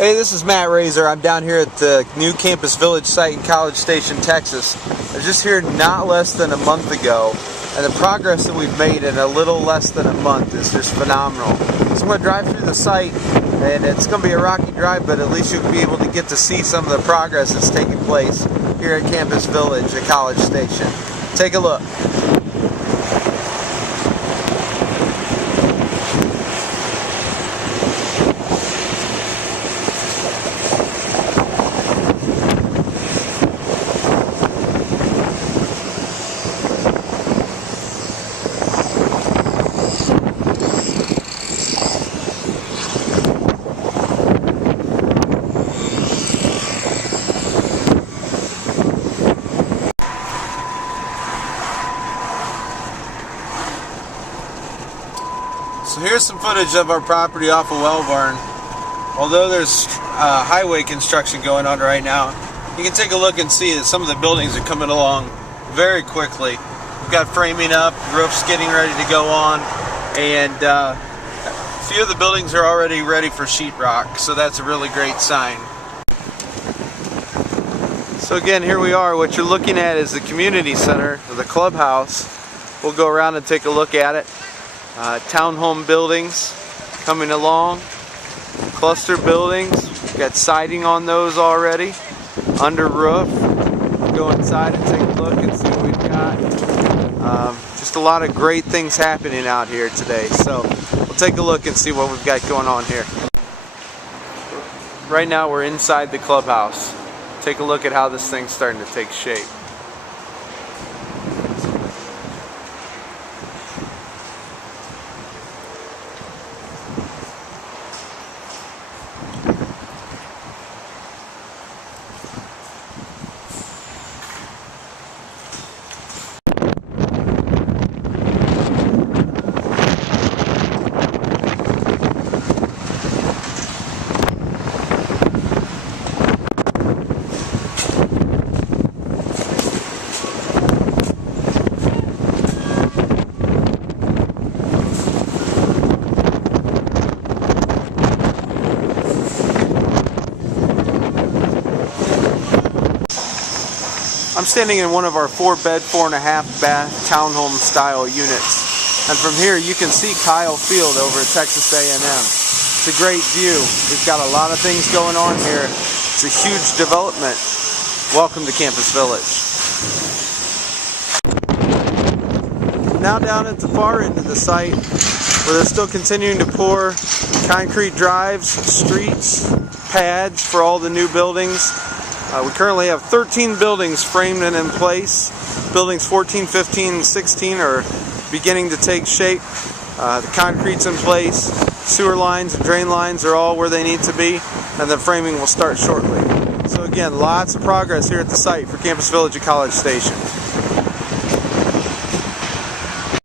Hey, this is Matt Razor. I'm down here at the new Campus Village site in College Station, Texas. I was just here not less than a month ago, and the progress that we've made in a little less than a month is just phenomenal. So I'm going to drive through the site, and it's going to be a rocky drive, but at least you'll be able to get to see some of the progress that's taking place here at Campus Village at College Station. Take a look. So here's some footage of our property off of Wellborn. Although there's highway construction going on right now, you can take a look and see that some of the buildings are coming along very quickly. We've got framing up, roofs getting ready to go on, and a few of the buildings are already ready for sheetrock, so that's a really great sign. So again, here we are. What you're looking at is the community center, or the clubhouse. We'll go around and take a look at it. Townhome buildings coming along, cluster buildings, we've got siding on those already, under roof. We'll go inside and take a look and see what we've got. Just a lot of great things happening out here today, so we'll take a look and see what we've got going on here. Right now we're inside the clubhouse. Take a look at how this thing's starting to take shape. I'm standing in one of our 4-bed, 4.5-bath townhome style units, and from here you can see Kyle Field over at Texas A&M. It's a great view. We've got a lot of things going on here. It's a huge development. Welcome to Campus Village. Now down at the far end of the site, where they're still continuing to pour concrete drives, streets, pads for all the new buildings. We currently have 13 buildings framed and in place. Buildings 14, 15, and 16 are beginning to take shape. The concrete's in place. Sewer lines and drain lines are all where they need to be, and the framing will start shortly. So again, lots of progress here at the site for Campus Village at College Station.